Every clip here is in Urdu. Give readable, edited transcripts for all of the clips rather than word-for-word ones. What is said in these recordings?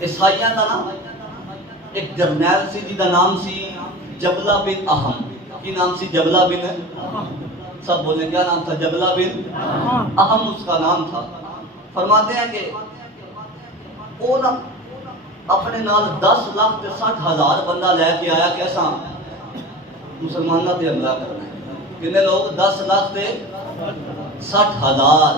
عیسائیاں دا نا ایک جرنیل سی جی دا نام سی جبلہ بن اہم. کی نام سی؟ جبلہ بن. سب بولیں کیا نام تھا؟ جبلہ بن اہم اس کا نام تھا. فرماتے ہیں کہ وہ نا اپنے نال 10,60,000 بندہ لے کے آیا. کیسا؟ مسلمانوں تے حملہ کرنا ہے. کتنے لوگ؟ 10,60,000.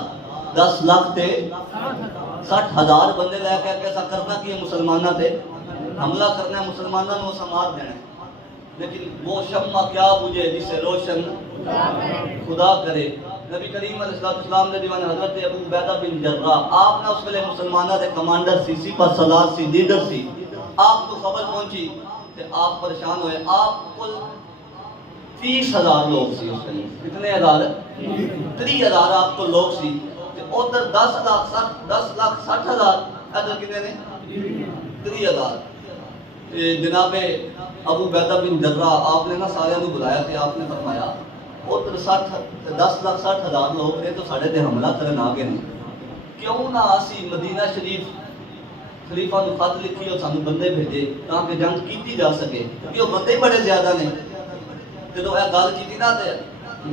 10,60,000 بندے لے کے کیسا کرنا کہ مسلمانوں تے حملہ کرنا ہے, مسلمانوں کو سمار دینا ہے. لیکن وہ شمع کیا بجھے جسے روشن خدا کرے. نبی کریم علیہ السلام نے دیوان حضرت ابو عبیدہ بن جراح, آپ نے اس ویلے مسلمانوں کے کمانڈر سی, سپہ سالار سی, لیڈر سی. آپ کو خبر پہنچی کہ آپ پریشان ہوئے. آپ کو 30,000 لوگ سی اس ویلے. کتنے ہزار؟ 30,000 آپ کو لوگ سی. ادھر 10,60,000, ادھر کتنے نے؟ 30,000. جناب ابو عبیدہ بن جراح آپ نے نا سارے کو بلایا تھے. آپ نے فرمایا ادھر 10,60,000 لوگ نے تو ساڑھے تے حملہ کرن آ گئے. کیوں نہ اسی مدینہ شریف خلیفہ نو خط لکھی اور سانو بندے بھیجے تاکہ جنگ کیتی جا سکے, کیونکہ وہ بندے بڑے زیادہ نے. جدو یہ گل کی نا تے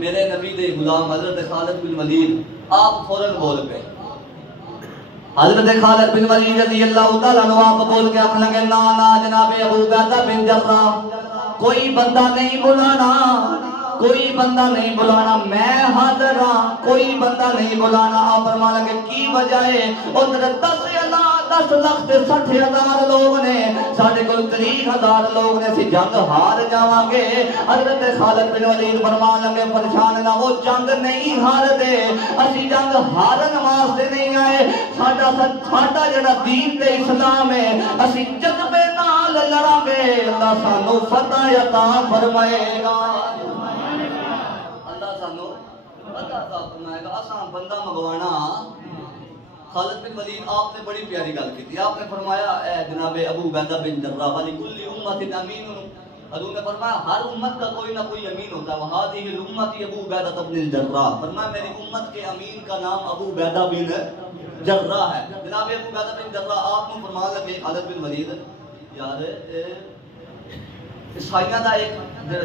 میرے نبی دے غلام حضرت خالد بن ولید آپ فوراً بول پے. حضرت خالد بن ولید رضی اللہ تعالیٰ عنہ آپ بول کے آخنے لگے نا نا جناب ابو عبیدہ بن جراح, کوئی بندہ نہیں بلانا, کوئی بندہ نہیں بلانا, میں حاضر ہاں, کوئی بندہ نہیں بلانا. آپ فرمانے لگے کی وجہ ہے؟ ادھر 10,60,000 لوگ نے, ساڑھے کل 30,000 لوگ نے, سی جنگ ہار جاواں گے. حضرت خالد بن ولید فرمانے لگے پریشان نہ ہو, جنگ نہیں ہار دے, اسی جنگ ہارن واسطے نہیں آئے. ساڈا جڑا دین تے اسلام ہے, اسی جذبے نال لڑاں گے, اللہ سانو فتح عطا فرمائے گا. آسان بندہ منگوانا. خالد بن ولید آپ نے بڑی پیاری گل کی. آپ نے فرمایا اے جناب ابو عبیدہ بن جراح وَلِكُلِّ أُمَّةٍ أَمِينٌ, حضور نے فرمایا ہر امت کا کوئی نہ کوئی امین ہوتا ہے. وَهَذِهِ الْأُمَّةِ أَبُو عُبَيْدَةَ بْنِ الْجَرَّاحِ, فرمایا میری امت کے امین کا نام ابو عبیدہ بن جراح ہے. جناب ابو عبیدہ بن جراح آپ کو فرمان لگے خالد بن ولید یار عیسائیاں دا ایک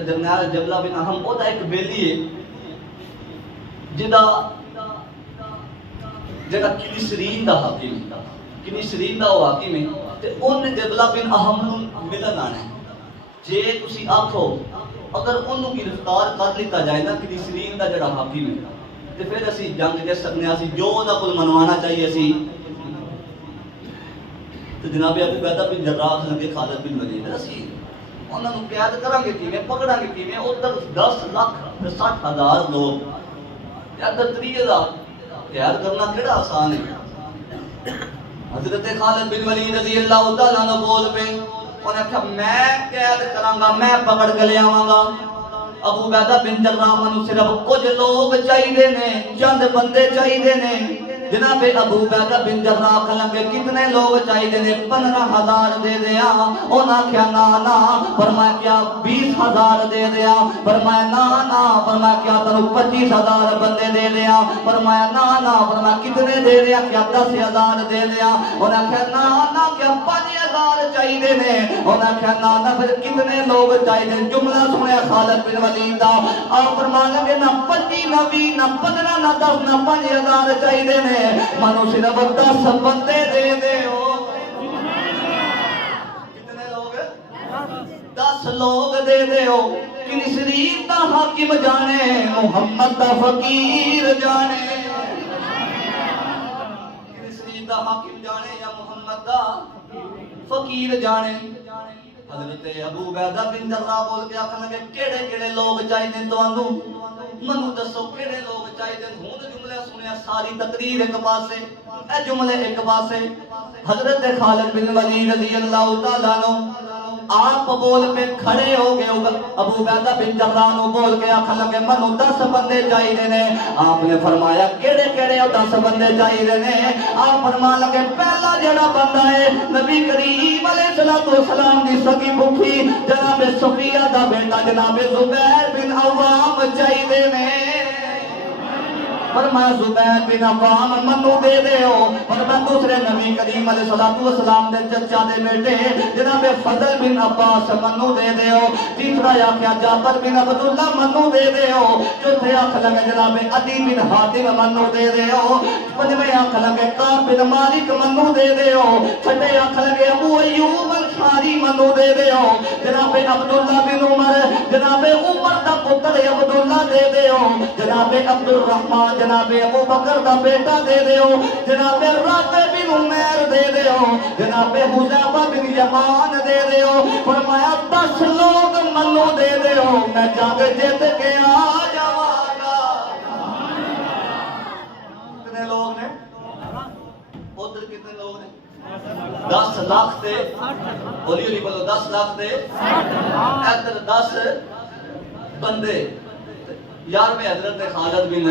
جرنیل جبلہ بن اہم, وہ دا ایک بیلی ہے جدا کلیسرین دا حاکم, کلیسرین دا وہ حاکم ہے, تے ان جبلہ بن اہم نو ملن آنا ہے. جے تسی آکھو اگر انہوں گرفتار کر لیتا جائے نا کلیسرین دا جڑا حاکم ہے, تے پھر اسی جنگ جس سکنے, اسی جو نہ کل منوانا چاہیے اسی. تو جناب ابو عبیدہ بن جراح لگے خالد بن ولید اسی انہوں نے قید کریں گے کیویں, پکڑاں گے کیویں؟ ادھر 10,60,000 لوگ, ادھر 30,000. قید کرنا کیڑا آسان ہے؟ حضرت خالد بن ولید رضی اللہ تعالیٰ عنہ بول پے, انہیں کہا میں قید کراں گا, میں پکڑ کے لے آواں گا. ابو عبیدہ بن جراح منو صرف کچھ لوگ چاہیے نے, چند بندے چاہیے نے. جناب ابو عبیدہ بن جراح کہنے کتنے لوگ چاہیے نے؟ 15,000 دے دیا. انہاں کہا نا نا. فرمایا کیا 20,000 دے دیا؟ فرمایا نا نا. فرمایا کیا تنو 25,000 بندے دے دیا؟ فرمایا نا نا. فرمایا کتنے دے دیا؟ کیا 10,000 دے دیا؟ انہاں کہا نا نا. کیا 5,000 چاہیے نے؟ انہاں کہا نا نا. پھر کتنے لوگ چاہیے؟ جملہ سنیا خالد بن ولید دا. آپ فرمان لگے نہ 25 نہ 20 نہ 15 نہ 10 نہ 5,000 چاہیے نے, منو صرف 10 بندے دے دے ہو. کتنے لوگ؟ 10 لوگ دے دے ہو. کلیسرین دا حاکم جانے, محمد دا فقیر جانے. کلیسرین دا حاکم جانے یا محمد دا فقیر جانے. حضرت ابو عبیدہ بن جراح بول کے آخر لگے کیڑے کیڑے لوگ چاہیے تانوں؟ منو دسو کیڑے لوگ چاہیے؟ ہوں جملے سنیا ساری تقریر ایک پاسے, اے جملے ایک پاسے. حضرت خالد بن ولید رضی اللہ تعالیٰ عنہ آپ بول پہ کھڑے ہو گئے. ابو عبیدہ بن جراح نو بول کے آخر لگے منو 10 بندے چاہیے نے. آپ نے فرمایا کیڑے کیڑے 10 بندے چاہیے نے؟ آپ فرمان لگے پہلا جڑا بندہ ہے نبی کریم علیہ السلام دی سکی بکھی جناب صفیہ دا بیٹا جناب زبیر بن عوام چاہیے نے. فرمایا زبیر بن عوام منو دے دیو، فرمایا دوسرے نبی کریم علیہ السلام دے چچا دے بیٹے جناب فضل بن عباس منو دے دیو، تیسرا آخیا جابر بن عبداللہ منو دے دیو، چوتھے آخ لگے جناب عدی بن حاتم منو دے دیو، پنجویں آخ لگے کعب بن مالک منو دے دیو، چھٹے آخ لگے ابو ایوب انصاری منو دے دیو، جناب عبداللہ بن عمر جناب عمر دا پتر عبداللہ دے دیو، جناب عبد الرحمن جناب ابو بکر دا بیٹا دے دیو، جناب رافع بن عمیر دے دیو، جناب حذیفہ بن یمان دے دیو، فرمایا 10 لوگ منو دے دیو، میں جنگ جیت کے آ جاواں گا۔ کتنے لوگ نے ادھر کتنے لوگ نے 10 لاکھ تے ہولی ہولی بولو 10 لاکھ تے ادھر 10 بندے یار میں حضرت خالد بن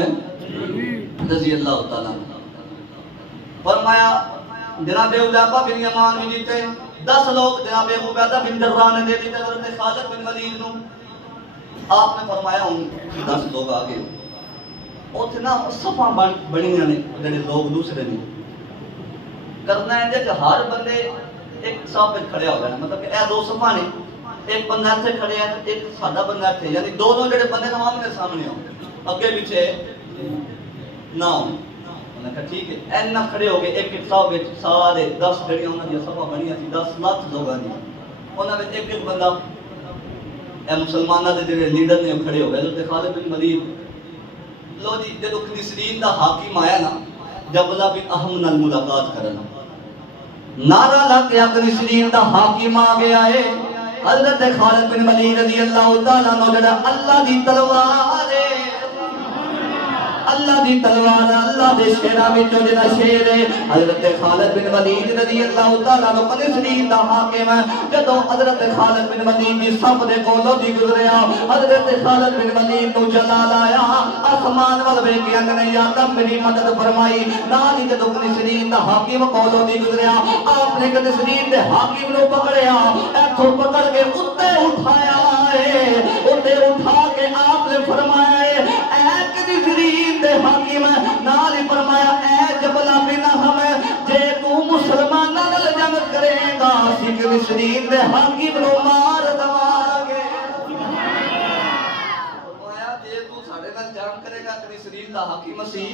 رضی اللہ تعالیٰ فرمایا جناب حذیفہ بن یمان بھی دیتے 10 لوگ جناب ابو عبیدہ بن جراح نے دے دیتے حضرت خالد بن ولید نو، آپ نے فرمایا ہوں 10 لوگ آگے اوتھے نا صفاں بنیاں نے جڑے لوگ دوسرے نے کرنا ہے کہ ہر بندے ایک صف وچ کھڑے ہو گئے، مطلب کہ اے 2 صفاں نے، ایک بندہ اتنے کھڑے ہے ایک ساڈا بندہ اتنے، یعنی دونوں جڑے بندے نا آمنے سامنے ہو اگے پیچھے نہ ہو، انہوں نے کہا ٹھیک ہے اینا کھڑے ہو گئے ایک ایک صف وچ سارے 10 جڑیاں انہاں دی صفاں بنیاں سی 10 لاکھ لوگاں دی، انہاں وچ ایک ایک بندہ اے مسلماناں دے جڑے لیڈر نے کھڑے ہو گئے حضرت خالد بن ولید لو جی جدوں کنیسرین دا حاکم آیا نا جبلہ بن احم نال ملاقات کرنا نعرہ لگ گیا کنیسرین دا حاکم آ گیا ہے، حضرت خالد بن ولید رضی اللہ تعالیٰ عنہ جڑا اللہ دی تلوار ہے، اللہ دی تلوار اللہ دے شیراں وچوں جڑا شیر ہے، حضرت خالد بن ولید رضی اللہ تعالیٰ عنہ قنیسرین دا حاکم ہے، جدوں حضرت خالد بن ولید دی صف دے کولوں دی گزریا، حضرت خالد بن ولید نو جلال آیا، آسمان ول ویکھ کے اندر یا رب میری مدد فرمائی، نال ہی جدوں قنیسرین دا حاکم کولوں دی گزریا، آپ نے قنیسرین دے حاکم نو پکڑیا، ایتھوں پکڑ کے اوتے اٹھایا ہے، اوتے اٹھا کے آپ نے فرمایا ہے اے قنیسرین دے حاکم نال ہی فرمایا اے جبلہ بن احم جے تو مسلماناں نال جنگ کرے گا اسی قنیسرین دے حاکم نو مار دواں گے، فرمایا جے تو ساڈے نال جنگ کرے گا قنیسرین دا حاکم اسی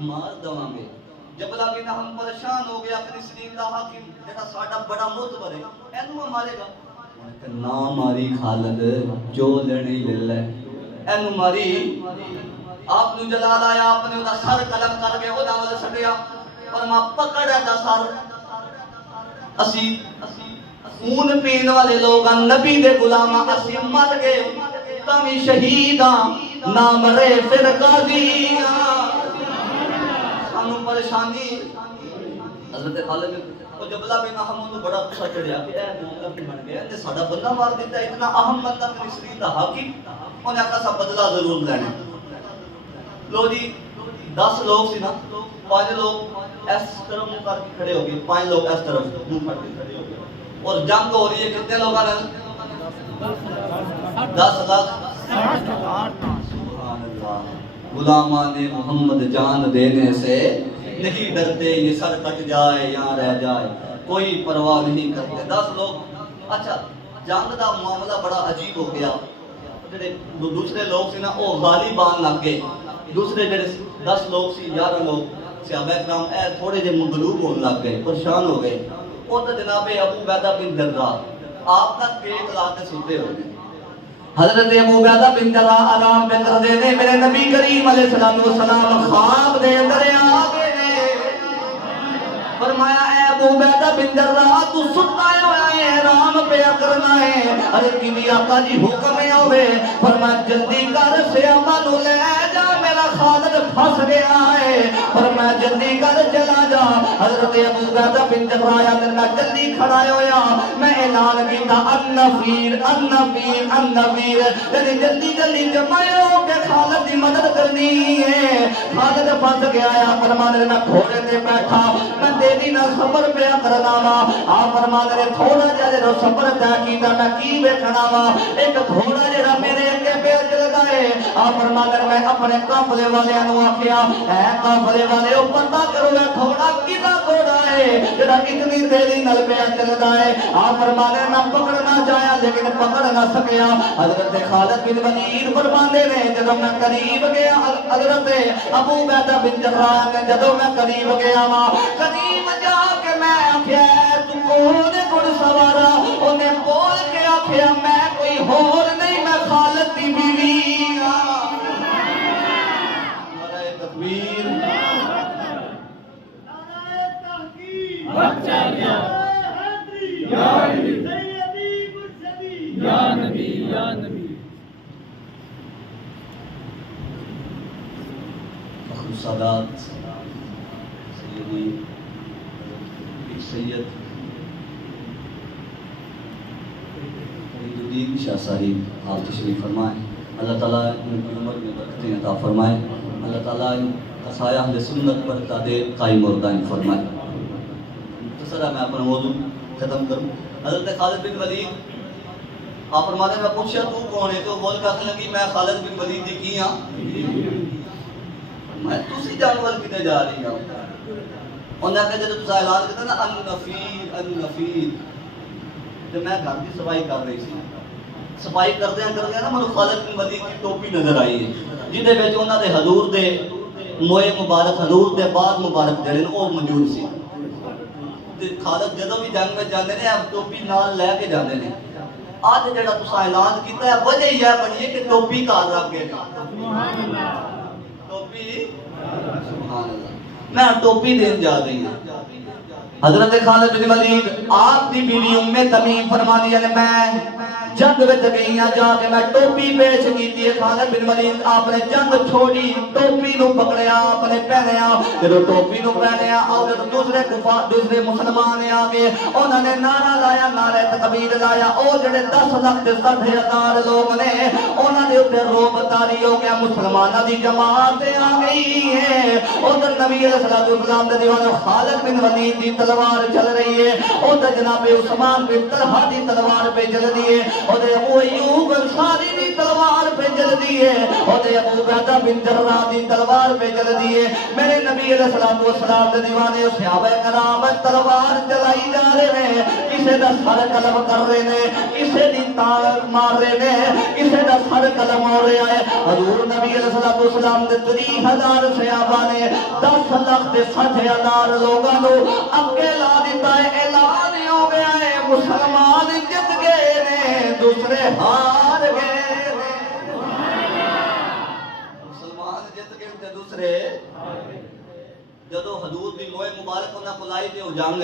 مار دواں گے۔ جبلہ بن احم پریشان ہو گیا، قنیسرین دا حاکم جڑا ساڈا بڑا معتبر ہے اینو مارے گا، نہ ماری خالد جو لڑے لے لے اینو ماری، آپ نے جلال آیا، آپ نے انہا سر قلم کر کے انہا والے سٹیا، فرما پکڑ ہے دا سر، اسی خون پین والے لوگاں نبی دے غلاماں اسی مر گئے، تمی شہیداں نہ مرے پھر قاضیاں، سانو پریشانی حضرت خالد وہ جبلہ بن احم تو بڑا غصہ چڑھیا کہ اے معاملہ کی بن گیا، نے ساڈا بندہ مار دیتا، اتنا اہم بندہ قنیسرین دا حاکم، انہیں آخا سا بدلہ ضرور لینا۔ لو جی 10 لوگ سی نا، 5 لوگ اس طرف منہ کر کے کھڑے ہو گئے، 5 لوگ اس طرف منہ کر کے کھڑے ہو گئے، اور جنگ ہو رہی ہے کتنے لوگاں نے 10 لاکھ، سبحان اللہ، غلامان محمد جان دینے سے نہیں ڈرتے، یہ سر کٹ جائے یا رہ جائے کوئی پرواہ نہیں کرتے، 10 لوگ۔ اچھا جنگ دا معاملہ بڑا عجیب ہو گیا، جڑے دوسرے لوگ سی نا وہ غالبان لگ گئے، دوسرے جڑے 10 لوگ سی 11 لوگ صحابہ کرام اے تھوڑے جے مغلوب ہونے لگ گئے، پریشان ہو گئے، اور تو جناب ابو عبیدہ بن جراح آپ تک کیک لا کے سوتے ہو گئے، حضرت ابو عبیدہ بن جراح آرام پہ کر دے میرے نبی کریم علیہ السلام خواب دے اندر آ گئے، فرمایا اے ابو عبیدہ بن جراح تو ستا ہے آرام پہ کرنا ہے، ارے کی بھی آقا جی حکم ہوئے، فرمایا جلدی کر سیابہ نو لے جا میرا خالد پھنس گیا ہے، فرمایا جلدی کر چلا جا، حضرت ابو عبیدہ بن جراح اندر میں جلدی کھڑا ہویا، میں اعلان کیتا النفیر النفیر النفیر، یعنی جلدی جلدی جمعیوں کہ خالد دی مدد کرنی ہے، خالد پھنس گیا ہے، فرمایا میں گھوڑے تے بیٹھا، میں تیری نہ صبر پہ کرنا وا، آپ فرمایا نے تھوڑا جا جو صبر طے کیتا میں کی ویکھنا وا، ایک گھوڑا جڑا میرے اگے پہ چلدا ہے، ہے آپ فرماتے میں اپنے قافلے والے نو آکھیا اے قافلے والے او پتہ کرو اے گھوڑا کدا گھوڑا ہے جڑا اتنی تیزی نال پیا چلدا ہے آپ فرماتے میں پکڑنا چاہیا لیکن پکڑ نہ سکیا حضرت خالد بن ولید فرماندے نے جدوں میں قریب گیا حضرت ابو عبیدہ بن جراح نے جدوں میں قریب گیا وا قریب جا کے میں آکھیا تو کون گھڑ سوارا اونے بول کے آکھیا میں کوئی ہور نہیں میں خالد دی بیوی ہاں نعرہ تکبیر یا نبی یا نبی فخر السادات سیدی سید فرید الدین شاہ صاحب آپ تشریف فرمائیں اللہ تعالیٰ ان کی عمر میں برکتیں عطا فرمائیں اللہ تعالیٰ ان کا سایہ اہل سنت پر قادر قائم اور دائم فرمائیں مختصرا میں اپنا موضوع ختم کروں حضرت خالد بن ولید آپ فرماتے ہیں میں پوچھا تو کون ہے تو بول کہنے لگی میں خالد بن ولید دی کی ہاں میں تسی جانور کتے جا رہی ہوں انہوں نے کہا جب تسا اعلان کرتا نا النفیر تو میں گھر کی صفائی کر رہی سی صفائی کردے نا مجھے خالد بن ولید کی ٹوپی نظر آئی ہے جہدے وچ انہاں دے حضور دے موئے مبارک حضور دے بعد مبارک جڑے او موجود سی تے خالد جدوں بھی جنگ میں جاندے نے اب ٹوپی نال لے کے جاندے نے آج جڑا تسا اعلان کیتا ہے وجہ یہ بنی ہے کہ ٹوپی کا رکھ گئے سبحان اللہ ٹوپی سبحان اللہ میں ٹوپی دین جا رہی ہوں حضرت خالد بن ولید آپ دی بیوی ام تمیم فرمانی ہے میں جنگ وچ گئی جا کے میں ٹوپی پیش کیتی ہے خالد بن ولید آپ نے جنگ چھوڑی ٹوپی نو پکڑیا آپ نے پہنیا جب ٹوپی نو پہنیا اور دوسرے مسلمان آ گئے انہوں نے نعرہ لایا نعرہ تکبیر لایا او جڑے 10 لاکھ تے 60 ہزار لوگ نے انہوں نے اوتے روب طاری ہو گیا مسلماناں دی جماعت آ گئی ہے ادھر نبی علیہ الصلوۃ والسلام دے دیوان خالد بن ولید دی تلوار چل رہی ہے ادھر جناب عثمان بن طلحہ دی تلوار پہ چل دی ہے ادھر ابو ایوب انصاری دی تلوار پہ چل دی ہے ادھر ابو عبیدہ بن جراح دی تلوار پہ چل دی ہے میرے نبی علیہ الصلوۃ والسلام دے دیوانے صحابہ کرام تلوار چلائی جا رہے ہیں کسے دا سر قلم کر رہے ہیں کسے دی تار مار رہے ہیں کسے دا سر قلم ہو رہا ہے حضور نبی علیہ الصلوۃ والسلام دے 30,000 صحابہ نے 10 لاکھ تے 60 ہزار لوگاں نو اگے لا دیتا ہے اعلان ہو گیا ہے مسلمان جت گئے نے دوسرے ہار گئے مسلمان جت گئے تے دوسرے جدو حضور دی موئے مبارک انہاں کو لائی تے ہو جنگ